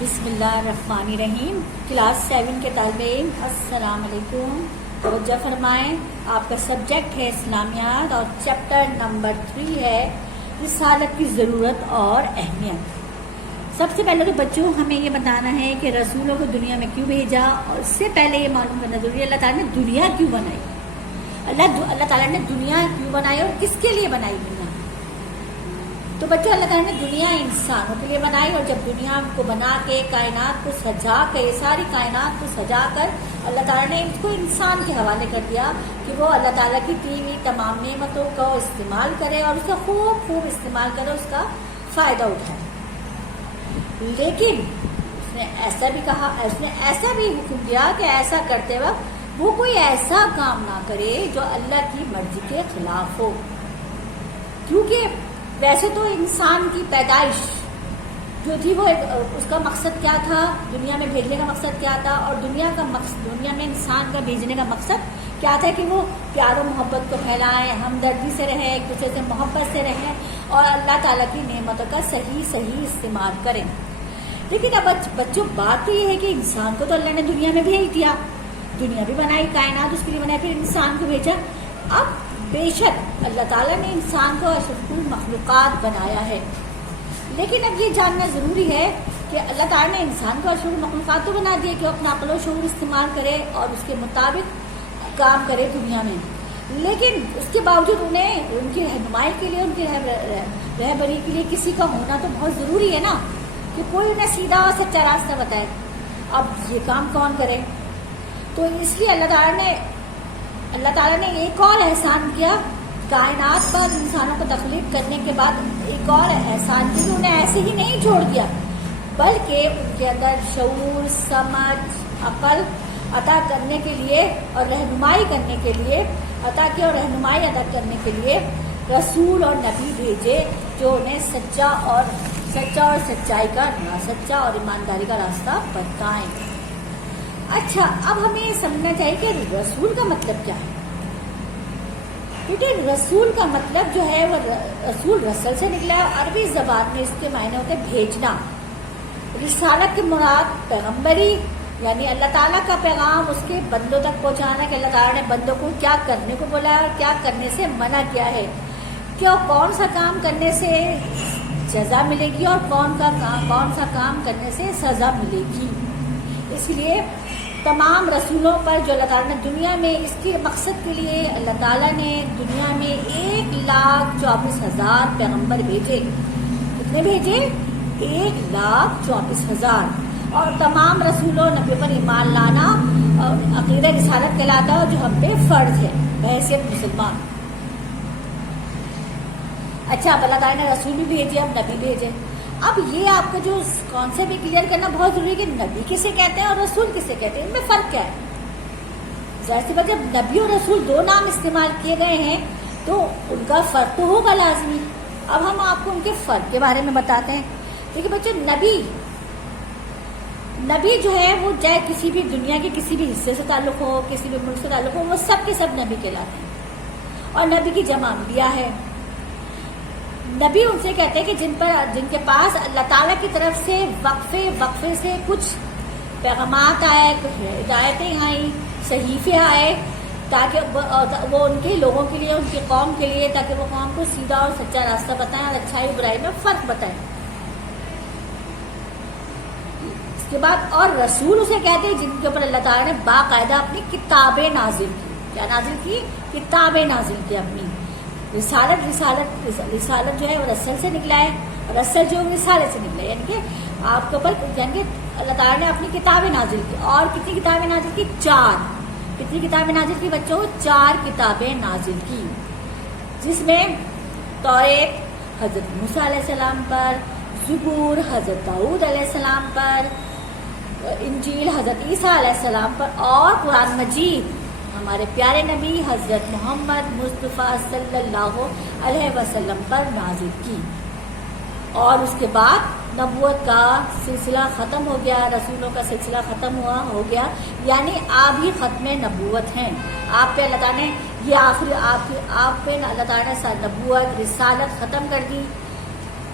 بسم اللہ الرحمن الرحیم۔ کلاس 7 کے طالب علم السلام علیکم۔ توجہ فرمائیں، آپ کا سبجیکٹ ہے اسلامیات اور چیپٹر نمبر 3 ہے رسالت کی ضرورت اور اہمیت۔ سب سے پہلے تو بچوں ہمیں یہ بتانا ہے کہ رسولوں کو دنیا میں کیوں بھیجا، اور اس سے پہلے یہ معلوم کرنا ضروری ہے اللہ تعالیٰ نے دنیا کیوں بنائی، اللہ تعالیٰ نے دنیا کیوں بنائی اور کس کے لیے بنائی دنیا۔ تو بچوں اللہ تعالیٰ نے دنیا انسانوں کے لیے بنائی، اور جب دنیا کو بنا کے کائنات کو سجا کے ساری کائنات کو سجا کر اللہ تعالیٰ نے اس کو انسان کے حوالے کر دیا کہ وہ اللہ تعالیٰ کی دی ہوئی تمام نعمتوں کو استعمال کرے اور اسے خوب استعمال کرے، اس کا فائدہ اٹھائے۔ لیکن اس نے ایسا بھی کہا، اس نے ایسا بھی حکم دیا کہ ایسا کرتے وقت وہ کوئی ایسا کام نہ کرے جو اللہ کی مرضی کے خلاف ہو، کیونکہ ویسے تو انسان کی پیدائش جو تھی وہ اس کا مقصد کیا تھا، دنیا میں بھیجنے کا مقصد کیا تھا، اور دنیا میں انسان کا بھیجنے کا مقصد کیا تھا کہ وہ پیار و محبت کو پھیلائیں، ہمدردی سے رہیں، ایک دوسرے سے محبت سے رہیں اور اللہ تعالیٰ کی نعمتوں کا صحیح استعمال کریں۔ لیکن اب بچوں بات تو یہ ہے کہ انسان کو تو اللہ نے دنیا میں بھیج دیا، دنیا بھی بنائی، کائنات اس کے لیے بنائی، پھر انسان کو بھیجا۔ اب بے شک اللہ تعالیٰ نے انسان کو اشرف المخلوقات بنایا ہے، لیکن اب یہ جاننا ضروری ہے کہ اللہ تعالیٰ نے انسان کو اشرف المخلوقات تو بنا دیا کہ وہ اپنا عقل و شعور استعمال کرے اور اس کے مطابق کام کرے دنیا میں، لیکن اس کے باوجود انہیں ان کی رہنمائی کے لیے، ان کی رہبری کے لیے کسی کا ہونا تو بہت ضروری ہے نا، کہ کوئی انہیں سیدھا اور سچا راستہ بتائے۔ اب یہ کام کون کرے؟ تو اس لیے اللہ تعالیٰ نے ایک اور احسان کیا کائنات پر، انسانوں کو تخلیق کرنے کے بعد ایک اور احسان کیا کہ انہیں ایسے ہی نہیں چھوڑ دیا، بلکہ ان کے اندر شعور، سمجھ، عقل عطا کرنے کے لیے اور رہنمائی کرنے کے لیے عطا کی، اور رہنمائی ادا کرنے کے لیے رسول اور نبی بھیجے جو انہیں سچا اور سچائی کا، سچا اور ایمانداری کا راستہ بتائیں۔ اچھا، اب ہمیں یہ سمجھنا چاہیے کہ رسول کا مطلب کیا ہے، کیونکہ رسول کا مطلب جو ہے وہ رسول رسل سے نکلا ہے، عربی زبان میں اس کے معنی ہوتے ہیں بھیجنا۔ رسالت کی مراد پیغمبری، یعنی اللہ تعالیٰ کا پیغام اس کے بندوں تک پہنچانا، کہ اللہ تعالیٰ نے بندوں کو کیا کرنے کو بولا ہے اور کیا کرنے سے منع کیا ہے، کہ کون سا کام کرنے سے جزا ملے گی اور کون سا کام کرنے سے سزا ملے گی۔ اس لیے تمام رسولوں پر جو اللہ تعالیٰ نے دنیا میں اس کے مقصد کے لیے اللہ تعالیٰ نے دنیا میں 1,24,000 پیغمبر بھیجے۔ کتنے بھیجے؟ 1,24,000۔ اور تمام رسولوں نبی پر ایمان لانا عقیدہ رسالت کہلاتا ہے، جو ہم پہ فرض ہے بحیثیت مسلمان۔ اچھا، اب اللہ تعالیٰ نے رسول بھی بھیجے، اب نبی بھیجے۔ اب یہ آپ کو جو کانسیپٹ بھی کلیئر کرنا بہت ضروری ہے کہ نبی کسے کہتے ہیں اور رسول کسے کہتے ہیں، ان میں فرق کیا ہے۔ ظاہر سی بات، جب نبی اور رسول دو نام استعمال کیے گئے ہیں تو ان کا فرق تو ہوگا لازمی۔ اب ہم آپ کو ان کے فرق کے بارے میں بتاتے ہیں۔ دیکھیے بچے، نبی جو ہے وہ چاہے کسی بھی دنیا کے کسی بھی حصے سے تعلق ہو، کسی بھی ملک سے تعلق ہو، وہ سب کے سب نبی کہلاتے ہیں، اور نبی کی جمع انبیاء ہے۔ نبی ان سے کہتے ہیں کہ جن کے پاس اللہ تعالیٰ کی طرف سے وقفے سے کچھ پیغامات آئے، کچھ ہدایتیں آئیں، صحیفے آئے، تاکہ وہ ان کے لوگوں کے لیے، ان کی قوم کے لیے، تاکہ وہ قوم کو سیدھا اور سچا راستہ بتائیں اور اچھائی برائی میں فرق بتائیں۔ اس کے بعد اور رسول اسے کہتے ہیں جن کے اوپر اللہ تعالیٰ نے باقاعدہ اپنی کتابیں نازل کی۔ کیا نازل کی؟ کتابیں نازل کی اپنی۔ رسالت جو ہے وہ رسل سے نکلا ہے، اور رسل جو ہے رسالت سے نکلا ہے، یعنی کہ آپ کے اوپر یعنی اللہ تعالیٰ نے اپنی کتابیں نازل کی۔ اور کتنی کتابیں نازل کی؟ 4۔ کتنی کتابیں نازل کی بچوں؟ 4 کتابیں نازل کی، جس میں توریت حضرت موسیٰ علیہ السلام پر، زبور حضرت داؤد علیہ السلام پر، انجیل حضرت عیسیٰ علیہ السلام پر، اور قرآن مجید ہمارے پیارے نبی حضرت محمد مصطفیٰ صلی اللہ علیہ وسلم پر نازل کی۔ اور اس کے بعد نبوت کا سلسلہ ختم ہو گیا، رسولوں کا سلسلہ ختم ہو گیا، یعنی آپ ہی ختم نبوت ہیں۔ آپ پہ اللہ تعالیٰ نے یہ آخری آپ پہ اللہ تعالیٰ نے نبوت رسالت ختم کر دی،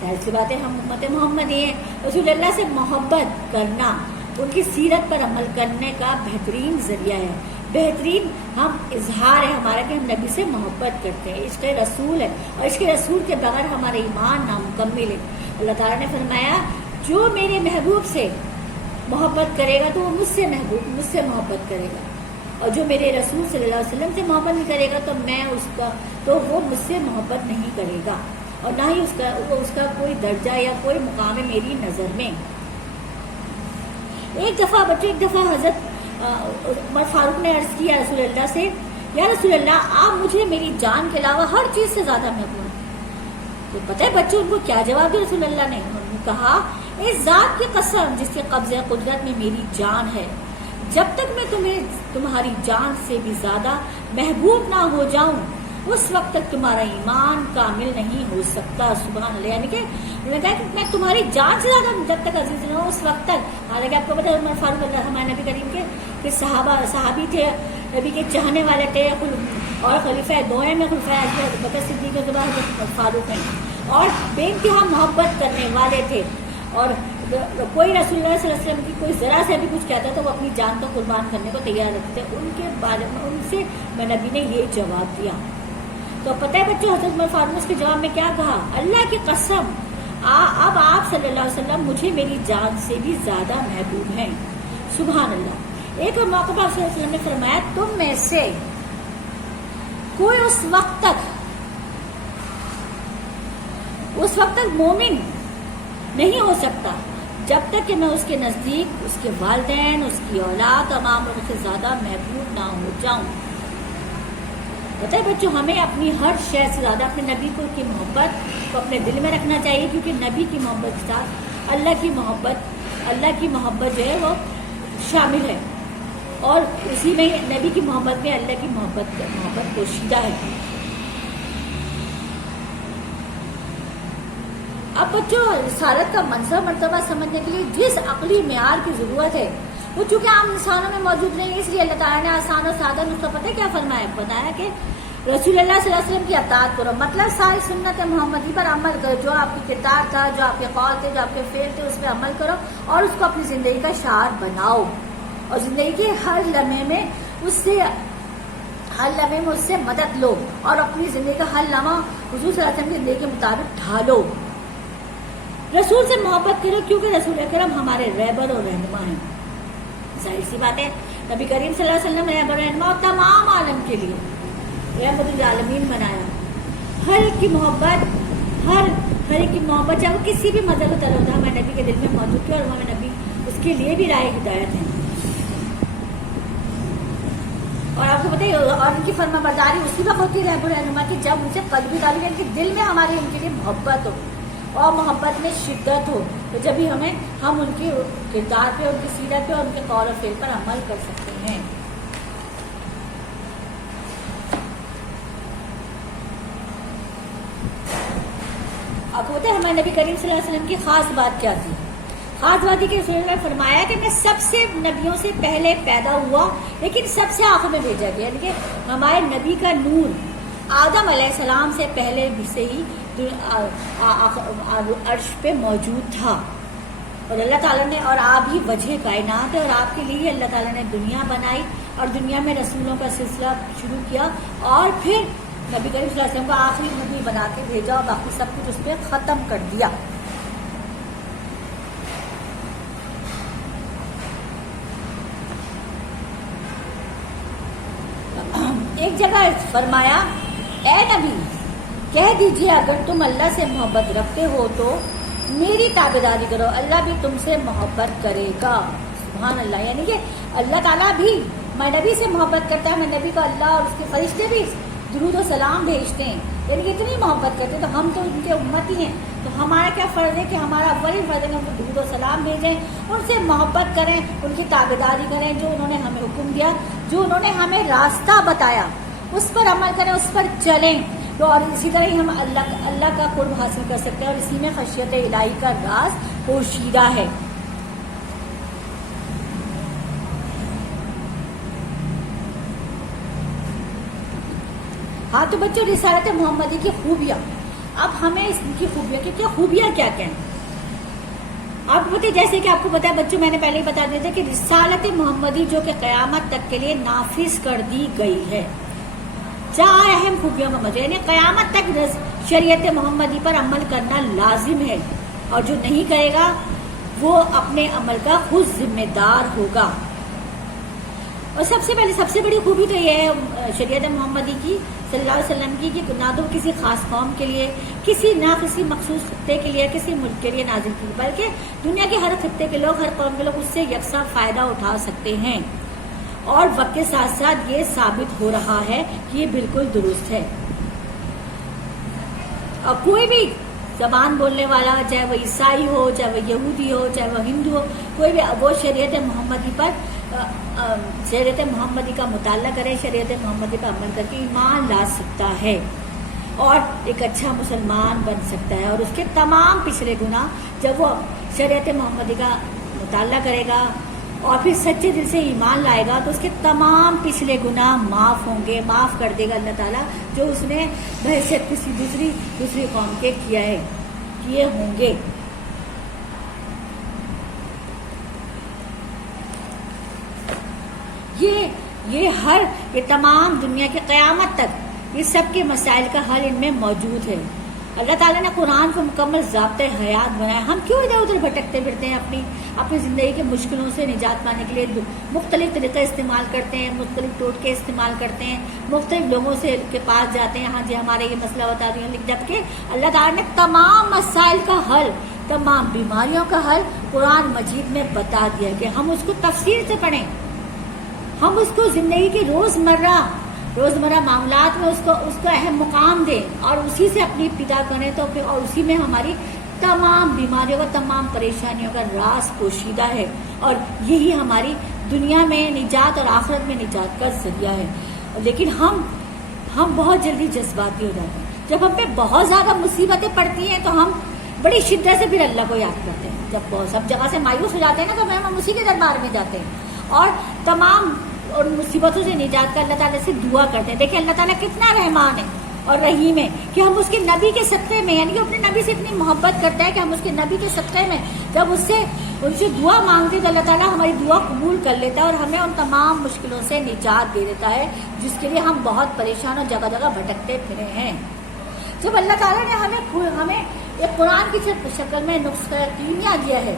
ظاہر سی بات ہے ہم امت محمد ہیں. رسول اللہ سے محبت کرنا ان کی سیرت پر عمل کرنے کا بہترین ذریعہ ہے. بہترین ہم اظہار ہے ہمارا کہ ہم نبی سے محبت کرتے ہیں. عشق رسول ہے اور عشق رسول کے بغیر ہمارا ایمان نامکمل ہے. اللہ تعالیٰ نے فرمایا جو میرے محبوب سے محبت کرے گا تو وہ مجھ سے محبت کرے گا, اور جو میرے رسول صلی اللہ علیہ وسلم سے محبت نہیں کرے گا تو وہ مجھ سے محبت نہیں کرے گا, اور نہ ہی اس کا کوئی درجہ یا کوئی مقام ہے میری نظر میں. ایک دفعہ حضرت عمر فاروق نے عرض کیا رسول اللہ سے, یا رسول اللہ آپ مجھے میری جان کے علاوہ ہر چیز سے زیادہ محبوب ہیں. تو پتہ ہے بچوں ان کو کیا جواب دیا رسول اللہ نے؟ انہوں نے کہا اس ذات کی قسم جس کے قبضہ قدرت میں میری جان ہے, جب تک میں تمہاری جان سے بھی زیادہ محبوب نہ ہو جاؤں اس وقت تک تمہارا ایمان کامل نہیں ہو سکتا. سبحان اللہ. یعنی کہ انہوں نے کہا کہ میں تمہاری جان سے زیادہ جب تک عزیز نہ ہوں اس وقت تک. حالانکہ آپ کو پتہ ہے عمر فاروق اللہ ہمارے نبی کریم کے صحابی تھے, نبی کے چاہنے والے تھے, اور خلیفہ دوئم میں خلیفہ بکر صدیق کے بعد حضرت فاروق ہیں, اور بے انتہا محبت کرنے والے تھے. اور کوئی رسول اللہ صلی اللہ علیہ وسلم کی کوئی ذرا سے بھی کچھ کہتا تو وہ اپنی جان کو قربان کرنے کو تیار رکھتے. ان کے بارے میں ان سے میں نبی نے یہ جواب دیا. تو پتہ ہے بچوں حضرت عمر فاروق نے اس کے جواب میں کیا کہا؟ اللہ کی قسم اب آپ صلی اللہ علیہ وسلم مجھے میری جان سے بھی زیادہ محبوب ہیں. سبحان اللہ. ایک اور موقع پر صلی اللہ علیہ وسلم نے فرمایا تم میں سے کوئی اس وقت تک مومن نہیں ہو سکتا جب تک کہ میں اس کے نزدیک اس کے والدین, اس کی اولاد, تمام لوگوں سے زیادہ محبوب نہ ہو جاؤں. پتہ ہے بچوں ہمیں اپنی ہر شے سے زیادہ اپنے نبی کی محبت کو اپنے دل میں رکھنا چاہیے, کیونکہ نبی کی محبت کے ساتھ اللہ کی محبت جو ہے وہ شامل ہے, اور اسی میں نبی کی محبت میں اللہ کی محبت پوشیدہ ہے. اب بچوں رسالت کا منصب مرتبہ سمجھنے کے لیے جس عقلی معیار کی ضرورت ہے وہ چونکہ عام انسانوں میں موجود نہیں ہے, اس لیے اللہ تعالیٰ نے آسان اور سادہ نسخہ پتہ ہے کیا فرمایا؟ بتایا کہ رسول اللہ صلی اللہ علیہ وسلم کی اطاعت کرو, مطلب ساری سنت محمدی پر عمل کرو, جو آپ کی کردار تھا, جو آپ کے قول تھے, جو آپ کے فعل تھے, اس پہ عمل کرو اور اس کو اپنی زندگی کا شعار بناؤ, اور زندگی کے ہر لمحے میں اس سے مدد لو, اور اپنی زندگی کا ہر لمحہ حضور صلی اللہ علیہ وسلم کی زندگی کے مطابق ڈھالو. رسول سے محبت کرو کیونکہ رسول اکرم ہمارے رہبر اور رہنما ہیں. ظاہر سی بات ہے نبی کریم صلی اللہ علیہ وسلم رہبر و رہنما اور تمام عالم کے لیے رحمت للعالمین بنایا. ہر ایک کی محبت چاہے وہ کسی بھی مذہب کا تعلق تھا ہمارے نبی کے دل میں موجود تھی, اور ہمارے نبی اس کے لیے بھی رائے ہدایت ہے. اور آپ کو پتہ ہے اور ان کی فرما برداری اسی وقت ہوتی ہے رہبر رہنما کی جب ان سے قلبی تعلق ان کے دل میں ہمارے ان کے لیے محبت ہو اور محبت میں شدت ہو, تو جب بھی ہم ان کے کردار پہ, ان کی سیرت پہ اور ان کے قول و فعل پر عمل کر سکتے ہیں. آپ کو پتہ ہے ہمارے نبی کریم صلی اللہ علیہ وسلم کی خاص بات کیا تھی؟ خاص بات یہ کہ رسول اللہ نے فرمایا کہ میں سب سے نبیوں سے پہلے پیدا ہوا لیکن سب سے آخر میں بھیجا گیا. یعنی کہ ہمارے نبی کا نور آدم علیہ السلام سے پہلے بھی سے ہی عرش پہ موجود تھا, اور اللہ تعالیٰ نے, اور آپ ہی وجہ کائنات ہے, اور آپ کے لیے اللہ تعالیٰ نے دنیا بنائی اور دنیا میں رسولوں کا سلسلہ شروع کیا, اور پھر نبی کریم صلی اللہ علیہ وسلم کو آخری نبی بنا کے بھیجا اور باقی سب کچھ اس پہ ختم کر دیا. ایک جگہ فرمایا اے نبی کہہ دیجئے اگر تم اللہ سے محبت رکھتے ہو تو میری تابعداری کرو, اللہ بھی تم سے محبت کرے گا. سبحان اللہ. یعنی کہ اللہ تعالیٰ بھی میں نبی سے محبت کرتا ہے, میں نبی کو اللہ اور اس کے فرشتے بھی درود و سلام بھیجتے ہیں, یعنی کہ اتنی محبت کرتے ہیں, تو ہم تو ان کے امت ہی ہیں, تو ہمارا کیا فرض ہے کہ ہمارا اول فرض ہے کہ ان کو درود و سلام بھیجیں, ان سے محبت کریں, ان کی تابعداری کریں, جو انہوں نے ہمیں حکم دیا, جو انہوں نے ہمیں راستہ بتایا اس پر عمل کریں, اس پر چلیں, تو اور اسی طرح ہی ہم اللہ کا قرب حاصل کر سکتے ہیں, اور اسی میں خشیت الہی کا راز پوشیدہ ہے. ہاں تو بچوں رسالت محمدی کی خوبیاں اب ہمیں اس کی خوبیاں کی خوبیاں کیا کیا ہیں آپ بتائیں. جیسے کہ آپ کو پتا ہے بچوں، میں نے پہلے ہی بتا دیا تھا کہ رسالت محمدی جو کہ قیامت تک کے لیے نافذ کر دی گئی ہے. 4 اہم خوبیوں کا مجھے، یعنی قیامت تک شریعت محمدی پر عمل کرنا لازم ہے، اور جو نہیں کرے گا وہ اپنے عمل کا خود ذمہ دار ہوگا. اور سب سے بڑی خوبی تو یہ ہے شریعت محمدی کی صلی اللہ علیہ وسلم کی، کہ نہ تو کسی خاص قوم کے لیے، کسی مخصوص خطے کے لیے، کسی ملک کے لیے نازل کی، بلکہ دنیا کے ہر خطے کے لوگ، ہر قوم کے لوگ اس سے یکساں فائدہ اٹھا سکتے ہیں. اور وقت کے ساتھ ساتھ یہ ثابت ہو رہا ہے کہ یہ بالکل درست ہے. اور کوئی بھی زبان بولنے والا، چاہے وہ عیسائی ہو، چاہے وہ یہودی ہو، چاہے وہ ہندو ہو، کوئی بھی وہ شریعت محمدی کا مطالعہ کرے، شریعت محمدی پر عمل کر کے ایمان لا سکتا ہے اور ایک اچھا مسلمان بن سکتا ہے. اور اس کے تمام پچھلے گناہ، جب وہ شریعت محمدی کا مطالعہ کرے گا اور پھر سچے دل سے ایمان لائے گا، تو اس کے تمام پچھلے گناہ معاف ہوں گے، معاف کر دے گا اللہ تعالیٰ، جو اس نے بحیثیت کسی دوسری قوم کے کیے ہوں گے. یہ تمام دنیا کی قیامت تک یہ سب کے مسائل کا حل ان میں موجود ہے. اللہ تعالیٰ نے قرآن کو مکمل ضابطۂ حیات بنایا. ہم کیوں ادھر ادھر بھٹکتے پھرتے ہیں؟ اپنی زندگی کے مشکلوں سے نجات پانے کے لیے مختلف طریقے استعمال کرتے ہیں، مختلف ٹوٹکے استعمال کرتے ہیں، مختلف لوگوں کے پاس جاتے ہیں، ہاں جی ہمارے یہ مسئلہ بتا دیں. جبکہ اللہ تعالیٰ نے تمام مسائل کا حل، تمام بیماریوں کا حل قرآن مجید میں بتا دیا کہ ہم اس کو تفصیل سے پڑھیں، ہم اس کو زندگی کے روزمرہ معاملات میں اس کو اہم مقام دیں اور اسی سے اپنی ابتدا کریں، تو پھر اور اسی میں ہماری تمام بیماریوں کا، تمام پریشانیوں کا راز پوشیدہ ہے. اور یہی ہماری دنیا میں نجات اور آخرت میں نجات کا ذریعہ ہے. لیکن ہم بہت جلدی جذباتی ہو جاتے ہیں. جب ہم پہ بہت زیادہ مصیبتیں پڑتی ہیں تو ہم بڑی شدت سے پھر اللہ کو یاد کرتے ہیں. جب سب جگہ سے مایوس ہو جاتے ہیں نا، تو ہم اسی کے دربار میں جاتے ہیں اور تمام اور مصیبتوں سے نجات کا اللہ تعالیٰ سے دعا کرتے ہیں. دیکھیں اللہ تعالیٰ کتنا رحمان ہے اور رحیم ہے کہ ہم اس کے نبی کے صدقے میں، یعنی کہ اپنے نبی سے اتنی محبت کرتا ہے کہ ہم اس کے نبی کے صدقے میں جب ان سے دعا مانگتے ہیں تو اللہ تعالیٰ ہماری دعا قبول کر لیتا ہے اور ہمیں ان تمام مشکلوں سے نجات دے دیتا ہے، جس کے لیے ہم بہت پریشان اور جگہ جگہ بھٹکتے پھرے ہیں. جب اللہ تعالیٰ نے ہمیں ایک قرآن کی شکل میں نسخہ کیمیا دیا ہے